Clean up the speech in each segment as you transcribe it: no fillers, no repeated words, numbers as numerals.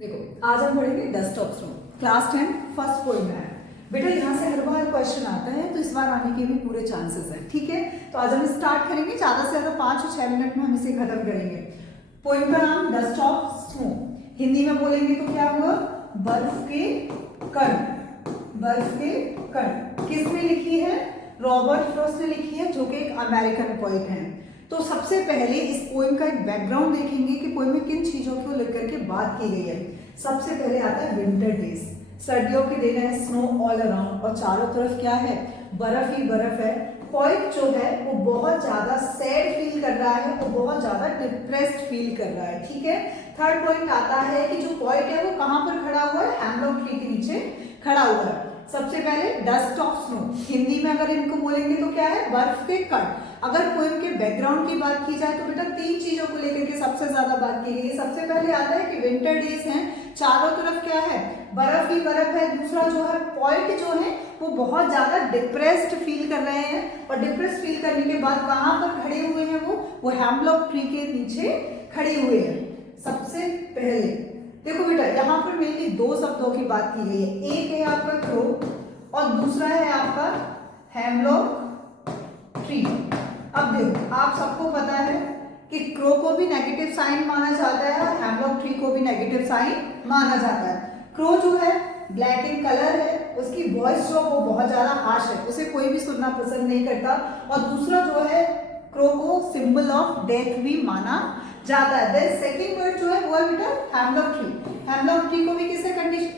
देखो आज हम पढ़ेंगे dust of snow class 10 first poem है। बेटा यहाँ से हर बार क्वेश्चन आता है तो इस बार आने के भी पूरे चांसेस हैं। ठीक है, तो आज हम स्टार्ट करेंगे, ज्यादा से ज्यादा 5 और 6 मिनट में हम इसे खत्म करेंगे। पोइम का नाम डस्ट ऑफ स्नो, हिंदी में बोलेंगे तो क्या हुआ? बर्फ के कण। बर्फ के कण किसने लिखी है? रॉबर्ट फ्रॉस्ट ने लिखी है, जो कि एक अमेरिकन पोइट है। तो सबसे पहले इस पोइम का एक बैकग्राउंड देखेंगे कि पोइम में किन चीजों को लेकर के बात की गई है। सबसे पहले आता है विंटर डेज, सर्दियों के दिन है, स्नो ऑल अराउंड और चारों तरफ क्या है? बर्फ ही बर्फ है। पोइट जो है वो बहुत ज्यादा सैड फील कर रहा है, वो बहुत ज्यादा डिप्रेस्ड फील कर रहा है। ठीक है, थर्ड पॉइंट आता है कि जो पोइट है वो कहां पर खड़ा हुआ है? हैमलॉक ट्री के नीचे खड़ा हुआ है। सबसे पहले डस्ट ऑफ स्नो, हिंदी में अगर इनको बोलेंगे तो क्या है? बर्फ के कण। अगर पोएम के बैकग्राउंड की बात की जाए तो बेटा 3 चीजों को लेकर के सबसे ज्यादा बात की गई है। सबसे पहले आता है कि विंटर डेज हैं, चारों तरफ क्या है? बर्फ ही बर्फ है। दूसरा जो है, पोएट जो है वो बहुत ज्यादा डिप्रेस्ड फील कर रहे हैं, और डिप्रेस्ड फील करने के बाद कहां पर खड़े हुए हैं? वो हैमलॉक ट्री के नीचे खड़े हुए हैं। सबसे पहले देखो बेटा, यहाँ पर मेनली 2 शब्दों की बात की गई है। एक है आपका क्रो और दूसरा है आपका हैमलॉक ट्री। अब देखो, आप सबको पता है कि क्रो को भी नेगेटिव साइन माना जाता है और हैमलॉक ट्री को भी नेगेटिव साइन माना जाता है। क्रो जो है ब्लैक इन कलर है, उसकी वॉइस जो वो बहुत ज्यादा हार्श है, उसे कोई भी सुनना पसंद नहीं करता। और दूसरा जो है, क्रो को सिंबल ऑफ डेथ भी माना जाता है। देन सेकंड वर्ड जो है वो है बेटा हैमलॉक ट्री। हैमलॉक ट्री को भी किसे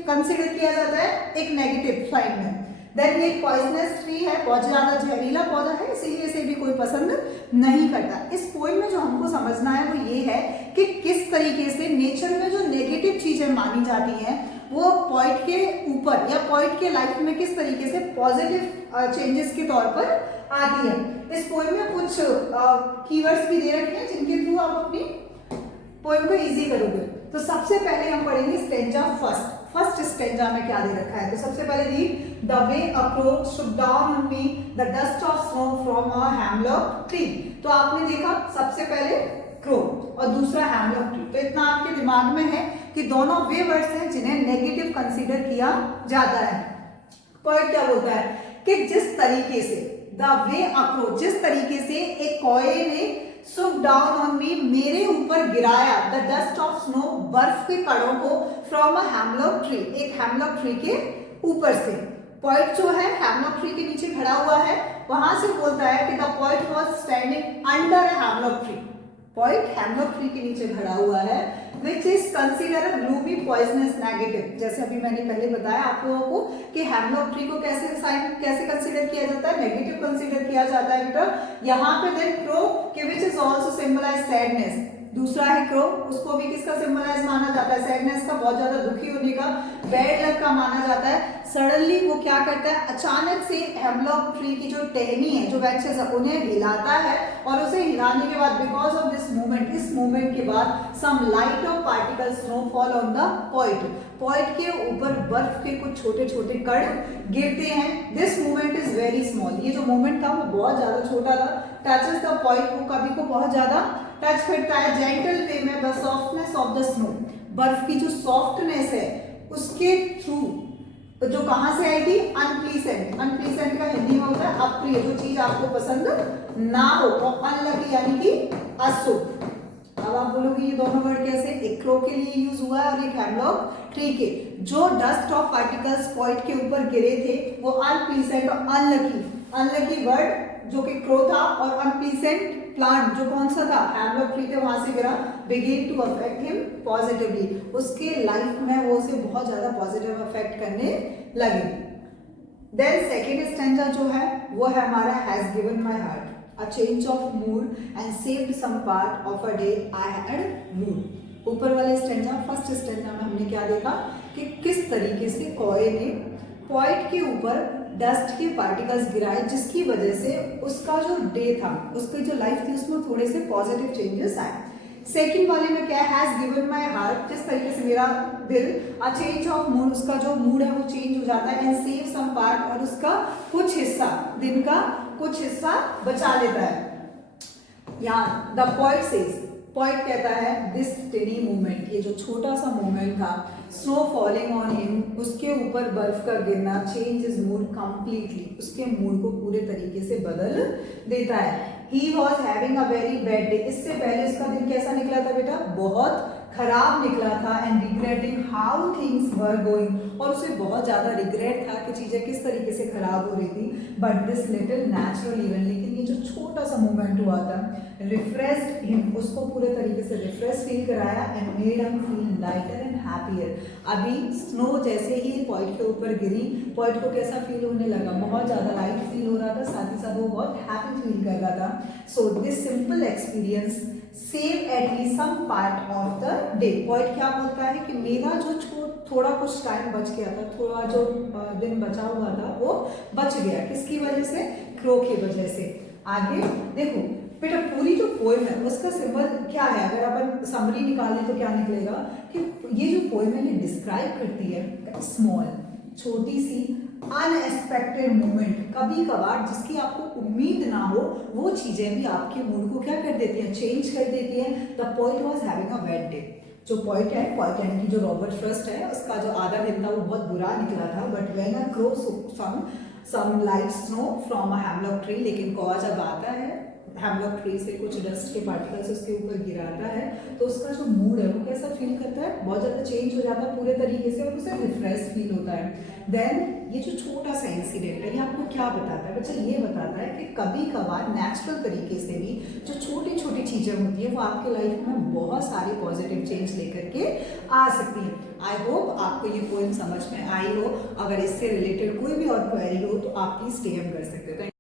कंसीडर किया जाता है? एक नेगेटिव साइन में। देन ये पॉइजनस ट्री है, बहुत ज्यादा जहरीला पौधा है, इसीलिए इसे भी कोई पसंद नहीं करता। इस पोइम में जो हमको समझना है वो ये है कि किस तरीके से नेचर में जो नेगेटिव चीजें मानी जाती हैं वो पोइट के ऊपर या पोइट के लाइफ में किस तरीके से पॉजिटिव चेंजेस के तौर पर आती है। इस पोइम में कुछ कीवर्ड्स भी दे रखे हैं जिनके थ्रू आप अपनी पोइम को इजी करोगे। तो सबसे पहले हम पढ़ेंगे स्टेंजा फर्स्ट स्टेंजा में क्या दे रखा है। तो सबसे पहले read the way a crow should down on me the dust of snow from a hemlock tree. तो आपने देखा सबसे पहले क्रो और दूसरा हैमलॉक ट्री। तो इतना आपके दिमाग में है कि दोनों वे वर्ड्स हैं जिन्हें नेगेटिव कंसीडर किया जाता है। पॉइंट क्या बोलता है कि जिस तरीके से द वे अ क्रो, जिस तरीके से एक कौए ने सुक डाउन ऑन मी, मेरे ऊपर गिराया, द डस्ट ऑफ स्नो, बर्फ के कणों को, फ्रॉम अ हैमलॉक ट्री, एक हैमलॉक ट्री के ऊपर से। पॉइंट जो है हैमलॉक ट्री के नीचे खड़ा हुआ है, वहां से बोलता है कि the point was standing under a hemlock tree. Point hemlock tree के नीचे खड़ा हुआ है, which is consider a gloomy poisonous negative. जैसे अभी मैंने पहले बताया आप लोगों को कि हैमलॉक ट्री को कैसे कंसिडर किया जाता है? नेगेटिव कंसिडर किया जाता है बेटा। यहाँ पे देन क्रो के which is also symbolise sadness. दूसरा है क्रो, उसको भी किसका सिंबलाइज माना जाता है? सैडनेस का, बहुत ज्यादा दुखी होने का, बैड लक का माना जाता है। सडनली वो क्या करता है? अचानक से हैमलॉक ट्री की जो टहनी है, जो branches है, उन्हें हिलाता है, और उसे हिलाने के बाद बिकॉज ऑफ दिस मूवमेंट, इस मूवमेंट के बाद some light of particle snowfall on the point, point के ऊपर बर्फ के कुछ छोटे छोटे कण गिरते हैं। This movement is very small, ये जो मूवमेंट था वो बहुत ज्यादा छोटा था। टचेस द पॉइंट, वो कभी को बहुत ज्यादा टच करता है। जेंटल वे में the softness of the snow, बर्फ की जो सॉफ्टनेस है उसके थ्रू, तो जो कहां से आई थी? अनप्लीसेंट। अनप्लीसेंट का हिंदी में होता है अप्रिय, जो चीज आपको पसंद ना हो, और अनलकी यानी कि अशुभ। अब आप बोलोगे ये दोनों वर्ड कैसे? एक क्रो के लिए यूज हुआ है और एक हैमलॉक ट्री के। जो डस्ट ऑफ पार्टिकल्स पॉइंट के ऊपर गिरे थे वो अनप्लीसेंट और अनलकी, अनलकी वर्ड जो कि क्रो था, और अनप्लीसेंट प्लांट जो कौन सा था? हैमलॉक ट्री थे, वहां से गिरा, begin to affect him positively, उसके लाइफ में वो उसे बहुत ज्यादा पॉजिटिव अफेक्ट करने लगे। देन सेकेंड स्टैंजा जो है वो है हमारा has given my heart a change of mood and saved some part of a day I had rued। ऊपर वाले स्टैंजा, फर्स्ट स्टैंजा में हमने क्या देखा कि किस तरीके से कौए ने पॉइंट के ऊपर डस्ट के पार्टिकल्स गिराए, जिसकी वजह से उसका जो डे था, उसकी जो लाइफ थी, उसमें थोड़े से पॉजिटिव चेंजेस आए। सेकंड वाले में क्या? हैज गिवन माई हार्ट, जिस तरीके से मेरा दिल, अ चेंज ऑफ मूड, उसका जो मूड है वो चेंज हो जाता है, एंड सेव सम पार्ट, और उसका कुछ हिस्सा, दिन का कुछ हिस्सा बचा लेता है। यहाँ द पॉइंट सेज, पॉइंट कहता है दिस टिनी मूवमेंट, ये जो छोटा सा मूवमेंट था, स्नो फॉलिंग ऑन हिम, उसके ऊपर बर्फ का गिरना, चेंज इज मूड कंप्लीटली, उसके मूड को पूरे तरीके से बदल देता है। He was having a very bad day, इससे पहले उसका दिन कैसा निकला था बेटा, बहुत खराब निकला था। And regretting how things were going, और उसे बहुत ज़्यादा रिग्रेट था कि चीज़ें किस तरीके से खराब हो रही थी। But this little natural event, लेकिन ये जो छोटा सा मूवमेंट हुआ था, रिफ्रेश्ड हिम, उसको पूरे तरीके से रिफ्रेश फील कराया and made him feel lighter and happier. अभी स्नो जैसे ही पॉइंट के ऊपर गिरी, पॉइंट को कैसा फील होने लगा, बहुत ज़्यादा लाइट फील हो रहा था, साथ ही साथ वो बहुत हैप्पी फील कर रहा था। So this simple experience save at least some part of the day. Point क्या बोलता है कि मेरा जो थोड़ा कुछ टाइम बच गया था, थोड़ा जो दिन बचा हुआ था वो बच गया, किसकी वजह से, क्रो की वजह से। आगे देखो बेटा, पूरी जो पोएम है उसका सिंबल क्या है, अगर अपन समरी निकालें तो क्या निकलेगा कि ये जो पोएम है ये डिस्क्राइब करती है स्मॉल, छोटी सी अनएक्सपेक्टेड मोमेंट, कभी कभार जिसकी आपको उम्मीद ना हो, वो चीजें भी आपके मूड को क्या कर देती हैं, चेंज कर देती हैं। The point was having a bad day, जो पॉइंट है, पॉइंट यानी कि जो रॉबर्ट फ्रॉस्ट है, उसका जो आधा दिन था वो बहुत बुरा निकला था। But when a crow some light snow from a hemlock tree, लेकिन कौवा जब आता है हैमलॉक ट्री से कुछ डस्ट के पार्टिकल्स उसके ऊपर गिराता है, तो उसका जो मूड है वो कैसा फील करता है, बहुत ज़्यादा चेंज हो जाता है पूरे तरीके से, और उसे रिफ्रेश फील होता है। देन ये जो छोटा सा इंसिडेंट है ये आपको क्या बताता है बच्चा, ये बताता है कि कभी कभार नेचुरल तरीके से भी जो छोटी छोटी चीज़ें होती हैं वो आपके लाइफ में बहुत सारी पॉजिटिव चेंज लेकर के आ सकती हैं। आई होप आपको ये पोएम समझ में आई हो। अगर इससे रिलेटेड कोई भी और क्वेरी हो तो आप प्लीज़ DM कर सकते हो।